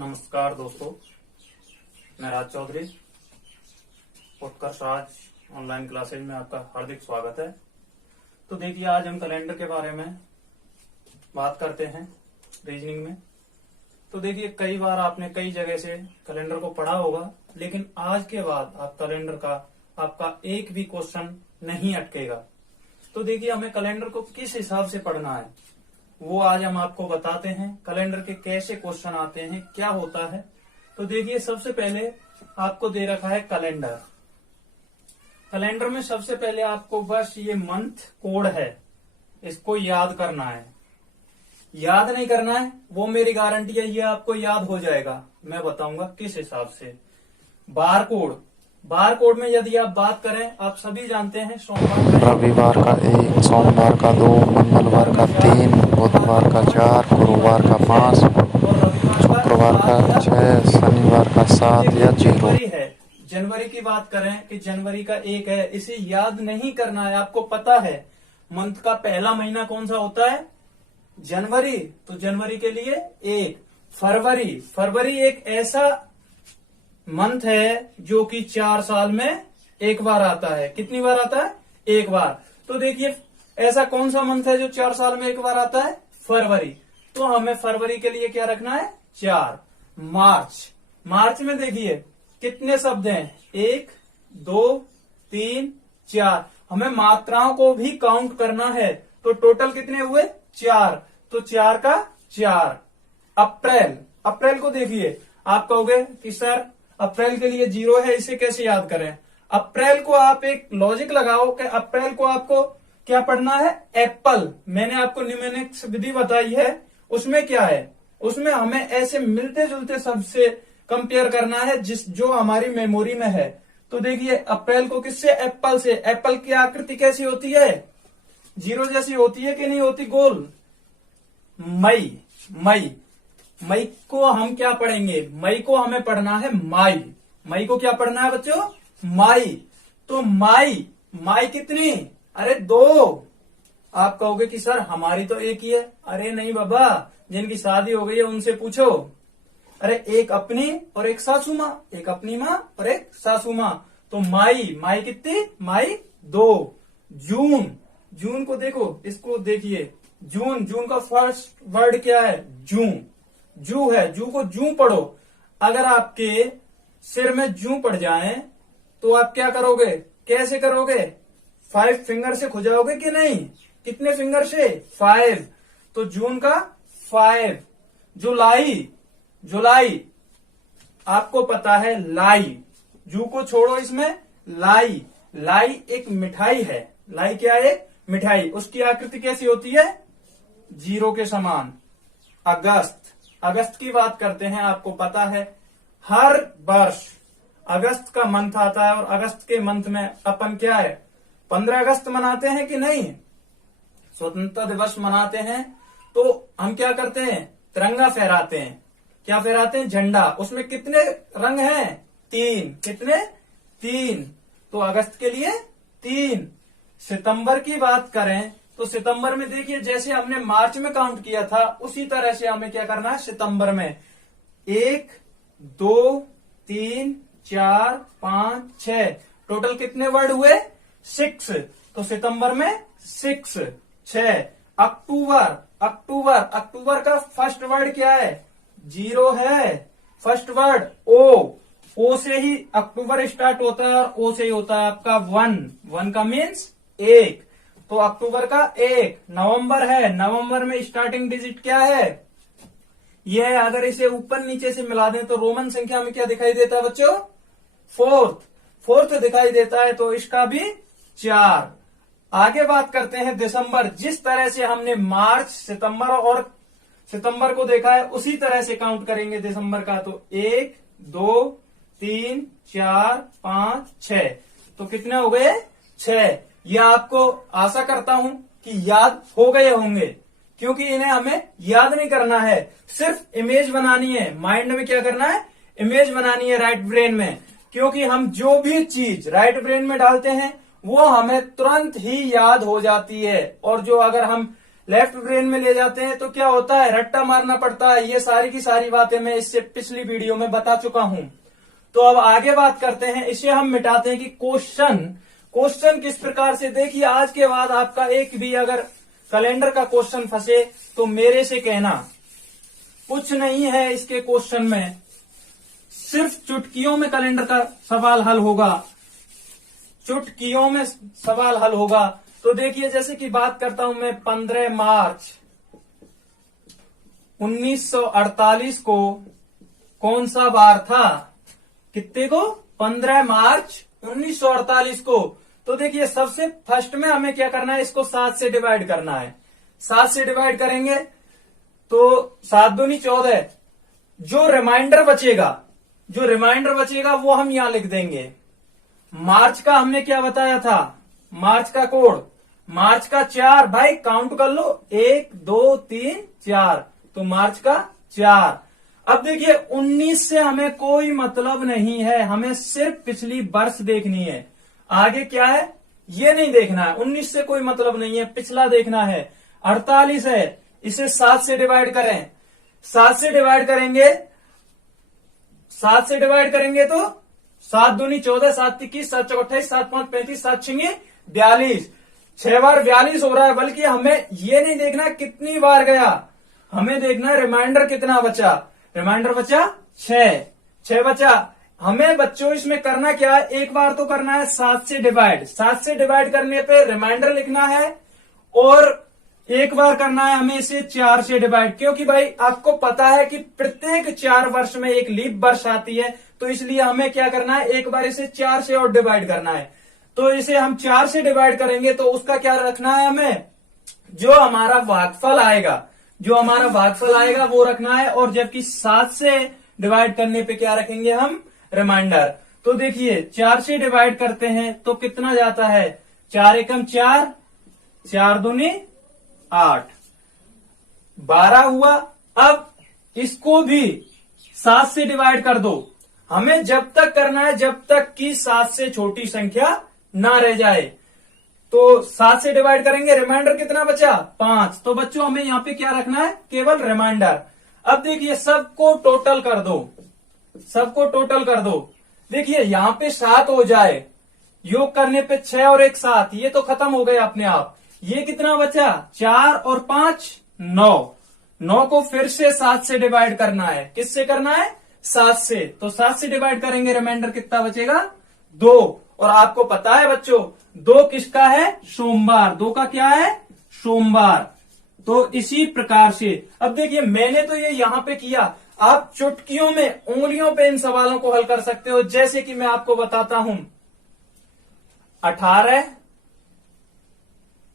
नमस्कार दोस्तों, मैं राज चौधरी। उत्कर्ष राज ऑनलाइन क्लासेज में आपका हार्दिक स्वागत है। तो देखिए, आज हम कैलेंडर के बारे में बात करते हैं रीजनिंग में। तो देखिए, कई बार आपने कई जगह से कैलेंडर को पढ़ा होगा, लेकिन आज के बाद आप कैलेंडर का आपका एक भी क्वेश्चन नहीं अटकेगा। तो देखिए, हमें कैलेंडर को किस हिसाब से पढ़ना है वो आज हम आपको बताते हैं। कैलेंडर के कैसे क्वेश्चन आते हैं, क्या होता है। तो देखिए, सबसे पहले आपको दे रखा है कैलेंडर। कैलेंडर में सबसे पहले आपको बस ये मंथ कोड है, इसको याद करना है। याद नहीं करना है वो मेरी गारंटी है, ये आपको याद हो जाएगा। मैं बताऊंगा किस हिसाब से। बार कोड, बार कोड में यदि आप बात करें, आप सभी जानते हैं सोमवार रविवार का 1, सोमवार का 2, मंगलवार का 3, बुधवार का 4, गुरुवार का 5, शुक्रवार का 6, शनिवार का 7 या 0। जनवरी है, जनवरी की बात करें कि जनवरी का 1 है, इसे याद नहीं करना है। आपको पता है मंथ का पहला महीना कौन सा होता है? जनवरी। तो जनवरी के लिए 1। फरवरी, फरवरी एक ऐसा मंथ है जो कि 4 साल में एक बार आता है। कितनी बार आता है? एक बार। तो देखिए, ऐसा कौन सा मंथ है जो 4 साल में एक बार आता है? फरवरी। तो हमें फरवरी के लिए क्या रखना है? 4। मार्च, मार्च में देखिए कितने शब्द हैं? 1, 2, 3, 4। हमें मात्राओं को भी काउंट करना है। तो टोटल कितने हुए? 4। तो 4 का 4। अप्रैल, अप्रैल को देखिए, आप कहोगे कि सर अप्रैल के लिए 0 है, इसे कैसे याद करें? अप्रैल को आप एक लॉजिक लगाओ कि अप्रैल को आपको क्या पढ़ना है? एप्पल। मैंने आपको न्यूमेरिक्स विधि बताई है, उसमें क्या है? उसमें हमें ऐसे मिलते जुलते शब्द से कंपेयर करना है जो हमारी मेमोरी में है। तो देखिए, अप्रैल को किससे? एप्पल से। एप्पल की आकृति कैसी होती है? 0 जैसी होती है कि नहीं होती? गोल। मई, मई, मई को हम क्या पढ़ेंगे? मई को हमें पढ़ना है माई। मई को क्या पढ़ना है बच्चों? माई। तो माई, माई कितनी? अरे 2। आप कहोगे कि सर हमारी तो एक ही है। अरे नहीं बाबा, जिनकी शादी हो गई है उनसे पूछो। अरे एक अपनी और एक सासू माँ, एक अपनी माँ और एक सासू माँ। तो माई, माई कितनी? माई 2। जून, जून को देखो, इसको देखिए, जून, जून का फर्स्ट वर्ड क्या है? जू। जू है, जू को जू पढ़ो। अगर आपके सिर में जू पड़ जाए तो आप क्या करोगे? कैसे करोगे? 5 फिंगर से खुजाओगे कि नहीं? कितने फिंगर से? 5। तो जून का 5। जुलाई, जुलाई आपको पता है लाई। जू को छोड़ो, इसमें लाई। लाई एक मिठाई है। लाई क्या है? मिठाई। उसकी आकृति कैसी होती है? 0 के समान। अगस्त, अगस्त की बात करते हैं। आपको पता है हर वर्ष अगस्त का मंथ आता है, और अगस्त के मंथ में अपन क्या है? 15 अगस्त मनाते हैं कि नहीं? स्वतंत्रता दिवस मनाते हैं। तो हम क्या करते हैं? तिरंगा फहराते हैं। क्या फहराते हैं? झंडा। उसमें कितने रंग हैं? 3। कितने? 3। तो अगस्त के लिए 3। सितंबर की बात करें तो सितंबर में देखिए, जैसे हमने मार्च में काउंट किया था उसी तरह से हमें क्या करना है सितंबर में? 1, 2, 3, 4, 5, 6। टोटल कितने वर्ड हुए? 6। तो सितंबर में 6। अक्टूबर, अक्टूबर, अक्टूबर का फर्स्ट वर्ड क्या है? 0 है। फर्स्ट वर्ड ओ। ओ से ही अक्टूबर स्टार्ट होता है, और ओ से ही होता है आपका 1 का मीन्स 1। तो अक्टूबर का 1। नवंबर है, नवंबर में स्टार्टिंग डिजिट क्या है? यह है। अगर इसे ऊपर नीचे से मिला दें तो रोमन संख्या में क्या दिखाई देता है बच्चों? 4th दिखाई देता है। तो इसका भी 4। आगे बात करते हैं दिसंबर। जिस तरह से हमने मार्च, सितंबर और सितंबर को देखा है उसी तरह से काउंट करेंगे दिसंबर का। तो 1, 2, 3, 4, 5, 6। तो कितने हो गए? 6। यह आपको आशा करता हूं कि याद हो गए होंगे, क्योंकि इन्हें हमें याद नहीं करना है, सिर्फ इमेज बनानी है। माइंड में क्या करना है? इमेज बनानी है, राइट ब्रेन में। क्योंकि हम जो भी चीज राइट ब्रेन में डालते हैं वो हमें तुरंत ही याद हो जाती है, और जो अगर हम लेफ्ट ब्रेन में ले जाते हैं तो क्या होता है, रट्टा मारना पड़ता है। ये सारी की सारी बातें मैं इससे पिछली वीडियो में बता चुका हूं। तो अब आगे बात करते हैं, इसे हम मिटाते हैं कि क्वेश्चन किस प्रकार से। देखिए आज के बाद आपका एक भी अगर कैलेंडर का क्वेश्चन फंसे तो मेरे से कहना, कुछ नहीं है इसके क्वेश्चन में, सिर्फ चुटकियों में कैलेंडर का सवाल हल होगा, चुटकियों में सवाल हल होगा। तो देखिए जैसे कि बात करता हूं मैं 15 मार्च 1948 को कौन सा बार था, कितने को, 15 मार्च 1948 को। तो देखिए सबसे फर्स्ट में हमें क्या करना है, इसको 7 से डिवाइड करना है। 7 से डिवाइड करेंगे तो 7 दूनी 14। जो रिमाइंडर बचेगा वो हम यहां लिख देंगे। मार्च का हमने क्या बताया था, मार्च का कोड, मार्च का 4, भाई काउंट कर लो, 1 2 3 4, तो मार्च का 4। अब देखिए 19 से हमें कोई मतलब नहीं है, हमें सिर्फ पिछली वर्ष देखनी है। आगे क्या है ये नहीं देखना है, 19 से कोई मतलब नहीं है, पिछला देखना है। 48 है, इसे 7 से डिवाइड करें, 7 से डिवाइड करेंगे तो 7 दूनी 14, 7 21, 7 चौक 28, 7 5 35, 7 6 42, 6 बार 42 हो रहा है। बल्कि हमें ये नहीं देखना कितनी बार गया, हमें देखना रिमाइंडर कितना बचा। रिमाइंडर बचा 6 बचा। हमें बच्चों इसमें करना क्या है, एक बार तो करना है 7 से डिवाइड, 7 से डिवाइड करने पे रिमाइंडर लिखना है, और एक बार करना है हमें इसे 4 से डिवाइड, क्योंकि भाई आपको पता है कि प्रत्येक 4 वर्ष में एक लीप वर्ष आती है, तो इसलिए हमें क्या करना है, एक बार इसे 4 से और डिवाइड करना है। तो इसे हम 4 से डिवाइड करेंगे तो उसका क्या रखना है, हमें जो हमारा भागफल आएगा वो रखना है, और जबकि 7 से डिवाइड करने पे क्या रखेंगे हम, रिमाइंडर। तो देखिए 4 से डिवाइड करते हैं तो कितना जाता है, 4 एकम 4, 4 दूनी 8, 12 हुआ। अब इसको भी 7 से डिवाइड कर दो। हमें जब तक करना है जब तक कि 7 से छोटी संख्या ना रह जाए। तो 7 से डिवाइड करेंगे, रिमाइंडर कितना बचा, 5। तो बच्चों हमें यहाँ पे क्या रखना है, केवल रिमाइंडर। अब देखिए सबको टोटल कर दो, देखिए यहाँ पे 7 हो जाए, योग करने पे 6 और 1 7, ये तो खत्म हो गए अपने आप। ये कितना बचा, 4 और 5 9, 9 को फिर से 7 से डिवाइड करना है। किससे करना है, 7 से। तो 7 से डिवाइड करेंगे, रिमाइंडर कितना बचेगा, 2। और आपको पता है बच्चों 2 किसका है, सोमवार, 2 का क्या है, सोमवार। तो इसी प्रकार से अब देखिए मैंने तो ये यहां पे किया, आप चुटकियों में उंगलियों पे इन सवालों को हल कर सकते हो। जैसे कि मैं आपको बताता हूं, 18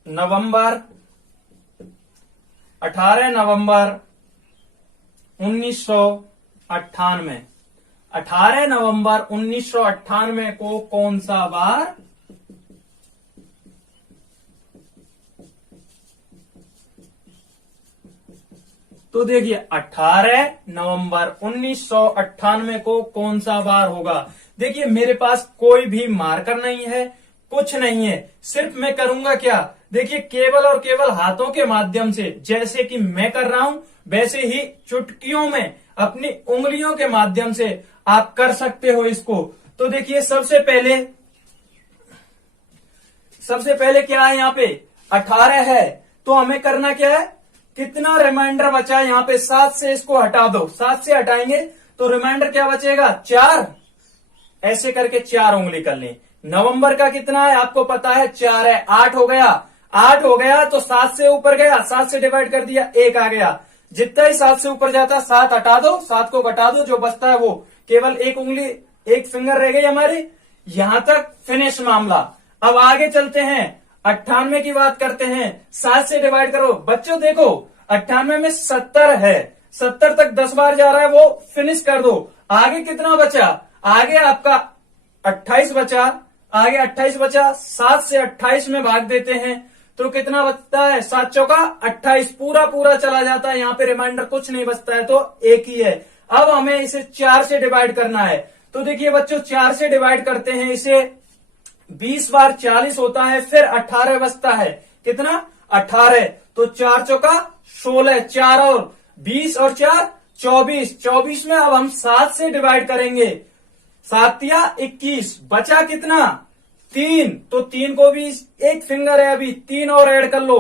नवंबर 1998, 18 नवंबर 1998 को कौन सा बार, तो देखिए 18 नवंबर 1998 को कौन सा बार होगा। देखिए मेरे पास कोई भी मार्कर नहीं है, कुछ नहीं है, सिर्फ मैं करूंगा क्या, देखिए केवल और केवल हाथों के माध्यम से, जैसे कि मैं कर रहा हूं वैसे ही चुटकियों में अपनी उंगलियों के माध्यम से आप कर सकते हो इसको। तो देखिए सबसे पहले क्या है, यहाँ पे 18 है, तो हमें करना क्या है, कितना रिमाइंडर बचा है, यहाँ पे 7 से इसको हटा दो, 7 से हटाएंगे तो रिमाइंडर क्या बचेगा, 4। ऐसे करके 4 उंगली कर लें। नवंबर का कितना है आपको पता है, 4 है, 8 हो गया तो 7 से ऊपर गया, 7 से डिवाइड कर दिया, 1 आ गया। जितना ही 7 से ऊपर जाता 7 हटा दो, 7 को घटा दो, जो बचता है वो केवल एक उंगली, एक फिंगर रह गई हमारी। यहां तक फिनिश मामला। अब आगे चलते हैं, 98 की बात करते हैं। 7 से डिवाइड करो बच्चों, देखो 98 में 70 है, 70 तक 10 बार जा रहा है, वो फिनिश कर दो। आगे कितना बचा, आगे आपका 28 बचा, 7 से 28 में भाग देते हैं तो कितना बचता है, 7 चौका 28, पूरा चला जाता है। यहाँ पे रिमाइंडर कुछ नहीं बचता है, तो एक ही है। अब हमें इसे 4 से डिवाइड करना है। तो देखिए बच्चों 4 से डिवाइड करते हैं इसे, 20 बार 40 होता है, फिर 18 बचता है। कितना 18, तो 4 चौका 16, 4 और 20 और 4 24, 24 में अब हम 7 से डिवाइड करेंगे, 7 या 21, बचा कितना 3, तो 3 को भी एक फिंगर है अभी 3 और ऐड कर लो,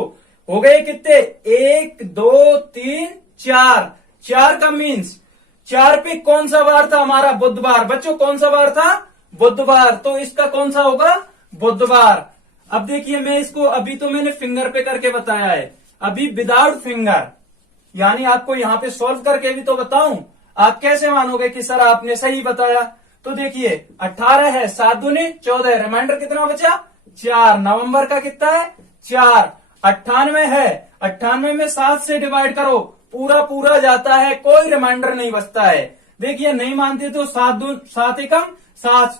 हो गए कितने 1 2 3 4, 4 का मीन्स 4 पे कौन सा बार था हमारा बुधवार, बच्चों कौन सा बार था बुधवार, तो इसका कौन सा होगा बुधवार। अब देखिए मैं इसको अभी तो मैंने फिंगर पे करके बताया है, अभी विदाउट फिंगर यानी आपको यहाँ पे सॉल्व करके भी तो बताऊं, आप कैसे मानोगे कि सर आपने सही बताया। तो देखिए 18 है, 7 दूनी 14, रिमाइंडर कितना बचा 4, नवंबर का कितना है 4, 98 है, 98 में 7 से डिवाइड करो, पूरा पूरा जाता है, कोई रिमाइंडर नहीं बचता है। देखिए नहीं मानते तो 7 एकम 7,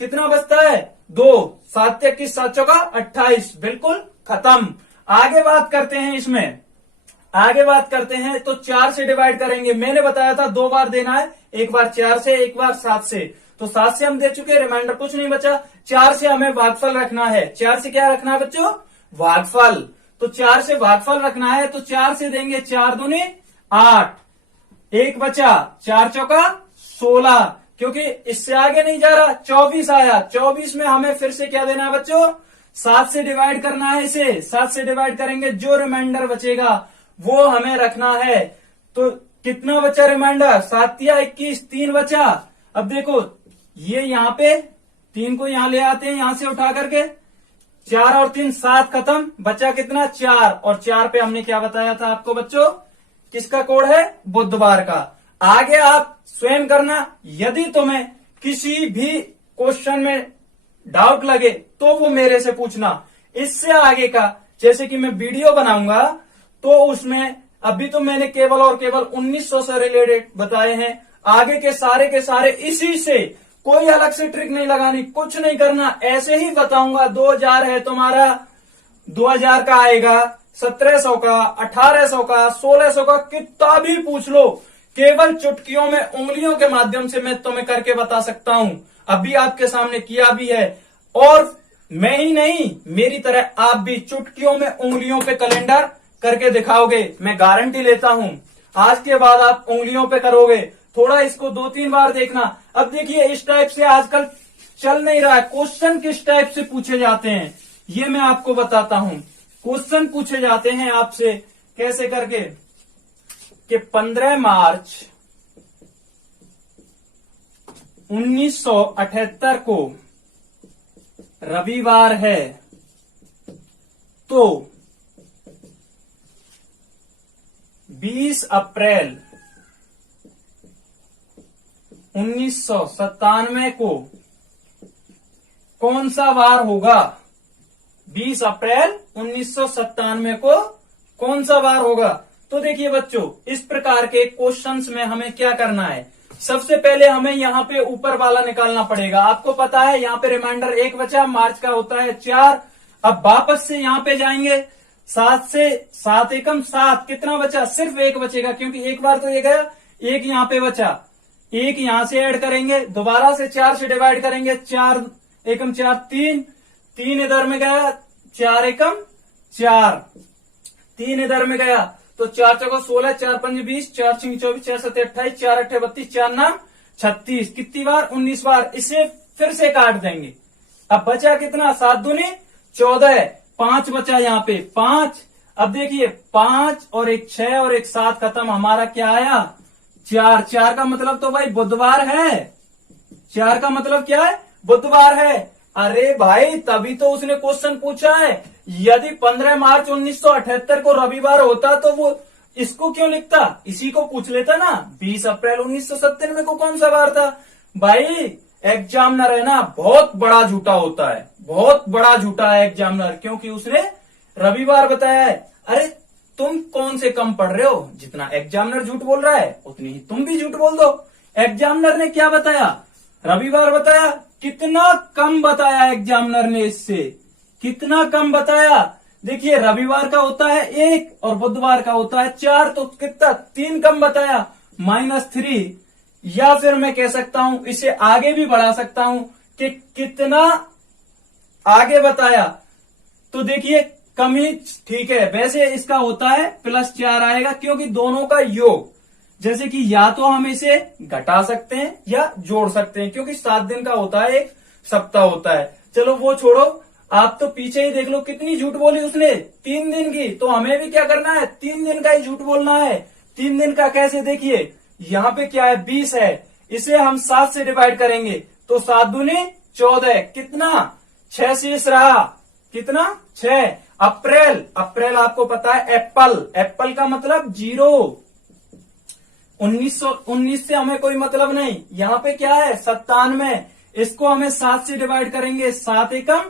कितना बचता है 2, 7 21, 7 चौका 28, बिल्कुल खत्म। आगे बात करते हैं, इसमें आगे बात करते हैं तो 4 से डिवाइड करेंगे, मैंने बताया था 2 बार देना है, एक बार 4 से एक बार 7 से, तो 7 से हम दे चुके, रिमाइंडर कुछ नहीं बचा, 4 से हमें भागफल रखना है, 4 से क्या रखना है बच्चों भागफल, तो 4 से भागफल रखना है, तो 4 से देंगे 4 दूनी 8, एक बचा 4 चौका 16, क्योंकि इससे आगे नहीं जा रहा, 24 आया, 24 में हमें फिर से क्या देना है बच्चों 7 से डिवाइड करना है, इसे 7 से डिवाइड करेंगे, जो रिमाइंडर बचेगा वो हमें रखना है। तो कितना बचा रिमाइंडर 7 या 21, 3 बचा। अब देखो ये यहाँ पे 3 को यहाँ ले आते हैं, यहां से उठा करके 4 और 3 7, खत्म, बचा कितना 4, और 4 पे हमने क्या बताया था आपको बच्चों, किसका कोड है बुधवार का। आगे आप स्वयं करना, यदि तुम्हें किसी भी क्वेश्चन में डाउट लगे तो वो मेरे से पूछना। इससे आगे का जैसे कि मैं वीडियो बनाऊंगा तो उसमें अभी तो मैंने केवल और केवल 1900 से रिलेटेड बताए हैं, आगे के सारे इसी से, कोई अलग से ट्रिक नहीं लगानी, कुछ नहीं करना, ऐसे ही बताऊंगा। 2000 है तुम्हारा, 2000 का आएगा, 1700 का, 1800 का, 1600 का, कितना भी पूछ लो, केवल चुटकियों में उंगलियों के माध्यम से मैं तुम्हें करके बता सकता हूं। अभी आपके सामने किया भी है, और मैं ही नहीं मेरी तरह आप भी चुटकियों में उंगलियों पे कैलेंडर करके दिखाओगे, मैं गारंटी लेता हूं। आज के बाद आप उंगलियों पे करोगे, थोड़ा इसको 2-3 बार देखना। अब देखिए इस टाइप से आजकल चल नहीं रहा है, क्वेश्चन किस टाइप से पूछे जाते हैं ये मैं आपको बताता हूं। क्वेश्चन पूछे जाते हैं आपसे कैसे करके कि 15 मार्च 1978 को रविवार है, तो 20 अप्रैल 1997 को कौन सा वार होगा, 20 अप्रैल 1997 को कौन सा वार होगा। तो देखिए बच्चों इस प्रकार के क्वेश्चंस में हमें क्या करना है, सबसे पहले हमें यहाँ पे ऊपर वाला निकालना पड़ेगा। आपको पता है यहाँ पे रिमाइंडर 1 बचा, मार्च का होता है 4। अब वापस से यहाँ पे जाएंगे, 7 से 7 एकम 7, कितना बचा, सिर्फ 1 बचेगा, क्योंकि एक बार तो ये गया, 1 यहाँ पे बचा, 1 यहां से ऐड करेंगे, दोबारा से 4 से डिवाइड करेंगे, 4 एकम 4, 3 इधर में गया, 4 एकम 4, 3 इधर में गया, तो 4 चौका 16, 4 पंजे 20, 4 छीं 24, 4 सत्ते 28, 4 अट्ठे 32, 4 नाम 36, कितनी बार 19 बार। इसे फिर से काट देंगे, अब बचा कितना 7 दूनी 14, 5 बचा यहाँ पे 5। अब देखिए 5 और 1 6 और 1 7, खत्म, हमारा क्या आया 4। 4 का मतलब तो भाई बुधवार है, 4 का मतलब क्या है बुधवार है। अरे भाई तभी तो उसने क्वेश्चन पूछा है, यदि 15 मार्च 1978 को रविवार होता तो वो इसको क्यों लिखता, इसी को पूछ लेता ना, 20 अप्रैल 1997 को कौन सा वार था। भाई एग्जामिनर है ना बहुत बड़ा झूठा होता है, बहुत बड़ा झूठा है एग्जामिनर, क्योंकि उसने रविवार बताया है। अरे तुम कौन से कम पढ़ रहे हो, जितना एग्जामिनर झूठ बोल रहा है उतनी ही तुम भी झूठ बोल दो। एग्जामिनर ने क्या बताया, रविवार बताया, कितना कम बताया एग्जामिनर ने, इससे कितना कम बताया। देखिए रविवार का होता है 1 और बुधवार का होता है 4, तो कितना 3 कम बताया, -3। या फिर मैं कह सकता हूं, इसे आगे भी बढ़ा सकता हूं कि कितना आगे बताया। तो देखिए कम ही ठीक है। वैसे इसका होता है +4 आएगा, क्योंकि दोनों का योग, जैसे कि या तो हम इसे घटा सकते हैं या जोड़ सकते हैं, क्योंकि 7 दिन का होता है, एक सप्ताह होता है। चलो वो छोड़ो, आप तो पीछे ही देख लो कितनी झूठ बोली उसने, 3 दिन की। तो हमें भी क्या करना है, 3 दिन का ही झूठ बोलना है। 3 दिन का कैसे, देखिए यहाँ पे क्या है, 20 है, इसे हम 7 से डिवाइड करेंगे तो 7 दूनी 14, कितना 6 शेष रहा, कितना 6। अप्रैल, अप्रैल आपको पता है एप्पल, एप्पल का मतलब 0। 1919 से हमें कोई मतलब नहीं, यहाँ पे क्या है 97, इसको हमें 7 से डिवाइड करेंगे, 7 एकम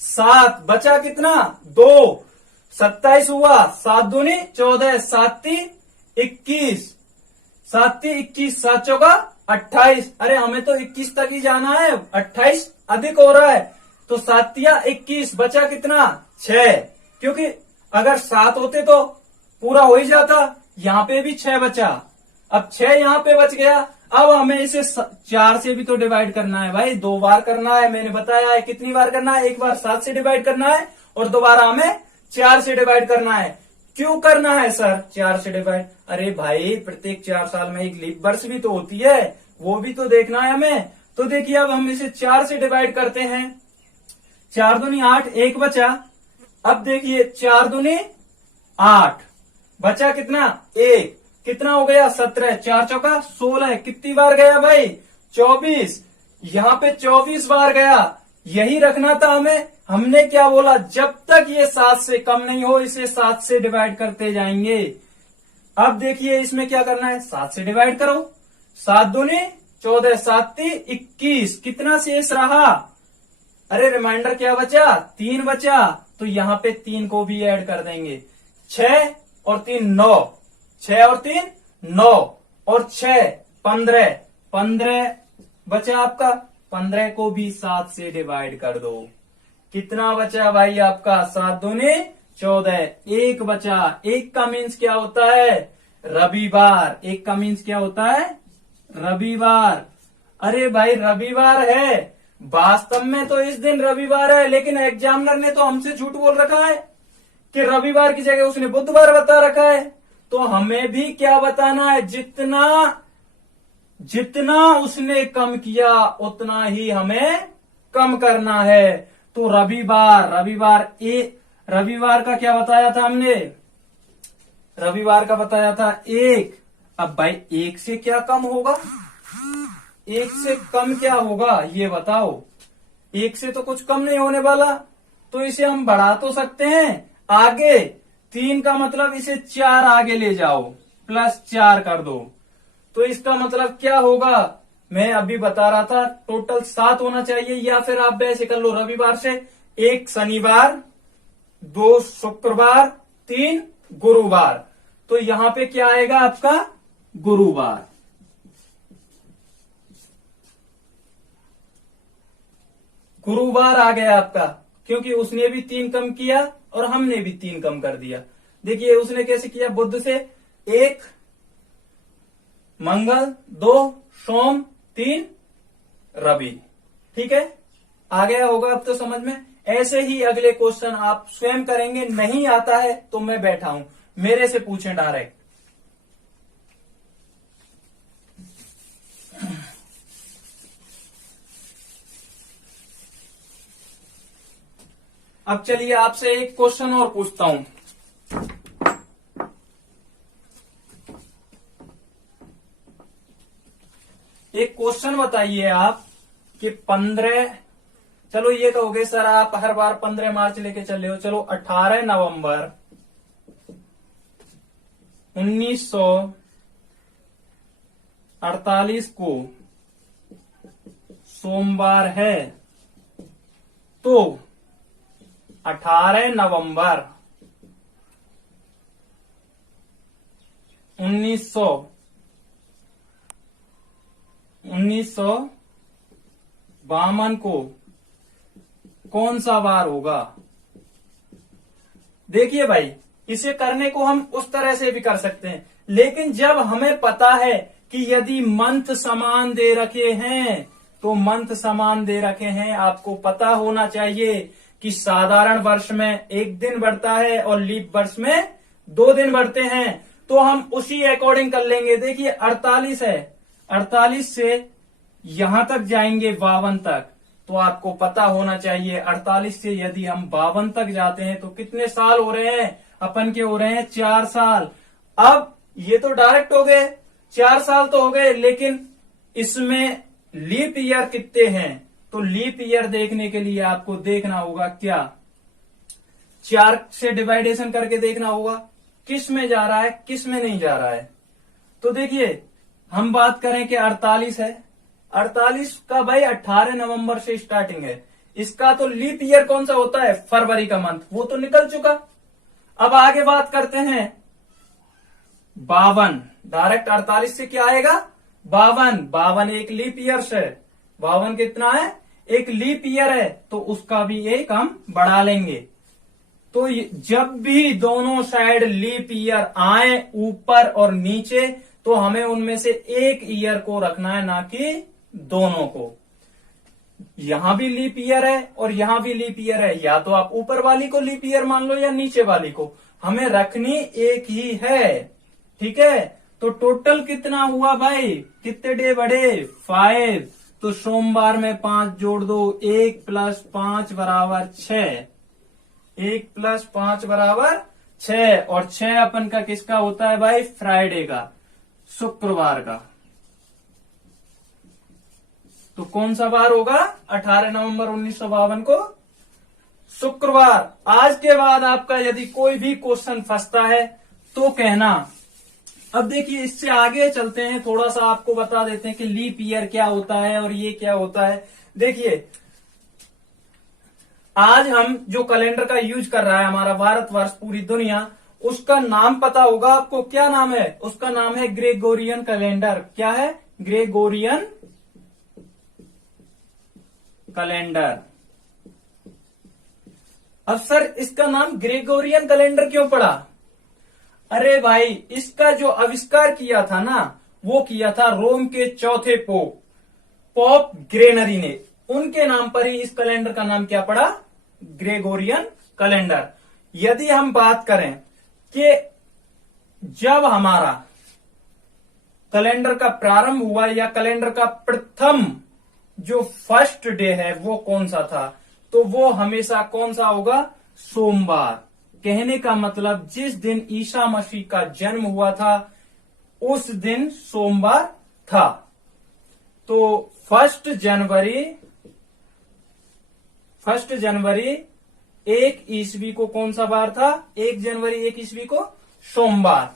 7, बचा कितना 2, 27 हुआ, 7 दूनी 14, 7 × 21, 7 × 21, 7 चौका 28। अरे हमें तो 21 तक ही जाना है, 28 अधिक हो रहा है, तो 7 × 21, बचा कितना 6, क्योंकि अगर 7 होते तो पूरा हो ही जाता, यहाँ पे भी 6 बचा, अब 6 यहाँ पे बच गया। अब हमें इसे 4 से भी तो डिवाइड करना है भाई, 2 बार करना है, मैंने बताया है कितनी बार करना है, एक बार 7 से डिवाइड करना है और दोबारा हमें 4 से डिवाइड करना है। क्यों करना है सर 4 से डिवाइड, अरे भाई प्रत्येक 4 साल में एक लीप वर्ष भी तो होती है, वो भी तो देखना है हमें। तो देखिए अब हम इसे 4 से डिवाइड करते हैं, 4 दूनी 8, एक बचा। अब देखिए 4 दूनी 8, बचा कितना 1, कितना हो गया 17, 4 चौका 16, कितनी बार गया भाई 24, यहाँ पे 24 बार गया। यही रखना था हमें, हमने क्या बोला, जब तक ये 7 से कम नहीं हो इसे 7 से डिवाइड करते जाएंगे। अब देखिए इसमें क्या करना है, 7 से डिवाइड करो, 7 दूनी 14, 7 × 21, कितना शेष रहा, अरे रिमाइंडर क्या बचा 3 बचा, तो यहाँ पे 3 को भी ऐड कर देंगे, 6 और 3 9, 6 और 3 9 और 6 15, 15 बचा आपका, 15 को भी 7 से डिवाइड कर दो, कितना बचा भाई आपका 7 दूनी 14, 1 बचा। 1 का मीन्स क्या होता है, रविवार, 1 का मीन्स क्या होता है, रविवार। अरे भाई रविवार है, वास्तव में तो इस दिन रविवार है, लेकिन एग्जामिनर ने तो हमसे झूठ बोल रखा है कि रविवार की जगह उसने बुधवार बता रखा है। तो हमें भी क्या बताना है, जितना उसने कम किया उतना ही हमें कम करना है। तो रविवार का क्या बताया था हमने, रविवार का बताया था 1। अब भाई 1 से क्या कम होगा, 1 से कम क्या होगा ये बताओ, 1 से तो कुछ कम नहीं होने वाला, तो इसे हम बढ़ा तो सकते हैं आगे, 3 का मतलब इसे 4 आगे ले जाओ, +4 कर दो, तो इसका मतलब क्या होगा, मैं अभी बता रहा था टोटल 7 होना चाहिए, या फिर आप वैसे कर लो, रविवार से 1 शनिवार, 2 शुक्रवार, 3 गुरुवार, तो यहाँ पे क्या आएगा आपका गुरुवार। गुरुवार आ गया आपका, क्योंकि उसने भी 3 कम किया और हमने भी 3 कम कर दिया। देखिए उसने कैसे किया, बुध से 1, मंगल 2, सोम 3, रवि, ठीक है आ गया होगा अब तो समझ में। ऐसे ही अगले क्वेश्चन आप स्वयं करेंगे, नहीं आता है तो मैं बैठा हूं, मेरे से पूछें डायरेक्ट। अब चलिए आपसे एक क्वेश्चन और पूछता हूं, एक क्वेश्चन बताइए आप कि 15, चलो ये कहोगे सर आप हर बार 15 मार्च लेके चले हो, चलो 18 नवंबर 1948 को सोमवार है, तो 18 नवंबर 1952 को कौन सा वार होगा। देखिए भाई इसे करने को हम उस तरह से भी कर सकते हैं, लेकिन जब हमें पता है कि यदि मंथ समान दे रखे हैं, तो मंथ समान दे रखे हैं, आपको पता होना चाहिए कि साधारण वर्ष में 1 दिन बढ़ता है और लीप वर्ष में 2 दिन बढ़ते हैं, तो हम उसी अकॉर्डिंग कर लेंगे। देखिए 48 है, 48 से यहां तक जाएंगे 52 तक, तो आपको पता होना चाहिए 48 से यदि हम 52 तक जाते हैं तो कितने साल हो रहे हैं अपन के, हो रहे हैं 4 साल। अब ये तो डायरेक्ट हो गए, 4 साल तो हो गए, लेकिन इसमें लीप ईयर कितने हैं, तो लीप ईयर देखने के लिए आपको देखना होगा क्या, 4 से डिवाइडेशन करके देखना होगा किस में जा रहा है किस में नहीं जा रहा है। तो देखिए हम बात करें कि 48 है, 48 का भाई 18 नवंबर से स्टार्टिंग है, इसका तो लीप ईयर कौन सा होता है, फरवरी का मंथ, वो तो निकल चुका। अब आगे बात करते हैं 52, डायरेक्ट 48 से क्या आएगा 52, 52 एक लीप ईयर से, 52 कितना है, एक लीप ईयर है, तो उसका भी एक हम बढ़ा लेंगे। तो जब भी दोनों साइड लीप ईयर आए ऊपर और नीचे, तो हमें उनमें से एक ईयर को रखना है, ना कि दोनों को। यहां भी लीप ईयर है और यहां भी लीप ईयर है, या तो आप ऊपर वाली को लीप ईयर मान लो या नीचे वाली को, हमें रखनी एक ही है, ठीक है। तो टोटल कितना हुआ भाई, कितने डे बढ़े, 5, तो सोमवार में 5 जोड़ दो, 1 + 5 बराबर 6, 1 + 5 बराबर 6, और 6 अपन का किसका होता है भाई, फ्राइडे का, शुक्रवार का। तो कौन सा बार होगा, 18 नवंबर 1952 को शुक्रवार। आज के बाद आपका यदि कोई भी क्वेश्चन फंसता है तो कहना। अब देखिए इससे आगे चलते हैं, थोड़ा सा आपको बता देते हैं कि लीप ईयर क्या होता है और ये क्या होता है। देखिए आज हम जो कैलेंडर का यूज कर रहा है हमारा भारतवर्ष, पूरी दुनिया, उसका नाम पता होगा आपको, क्या नाम है उसका, नाम है ग्रेगोरियन कैलेंडर। क्या है, ग्रेगोरियन कैलेंडर। अब सर इसका नाम ग्रेगोरियन कैलेंडर क्यों पड़ा, अरे भाई इसका जो आविष्कार किया था ना, वो किया था रोम के चौथे पोप ग्रेनरी ने, उनके नाम पर ही इस कैलेंडर का नाम क्या पड़ा, ग्रेगोरियन कैलेंडर। यदि हम बात करें कि जब हमारा कैलेंडर का प्रारंभ हुआ या कैलेंडर का प्रथम जो फर्स्ट डे है वो कौन सा था, तो वो हमेशा कौन सा होगा, सोमवार। कहने का मतलब जिस दिन ईसा मसीह का जन्म हुआ था उस दिन सोमवार था। तो 1 जनवरी 1 ईस्वी को कौन सा बार था, 1 जनवरी 1 ईस्वी को सोमवार।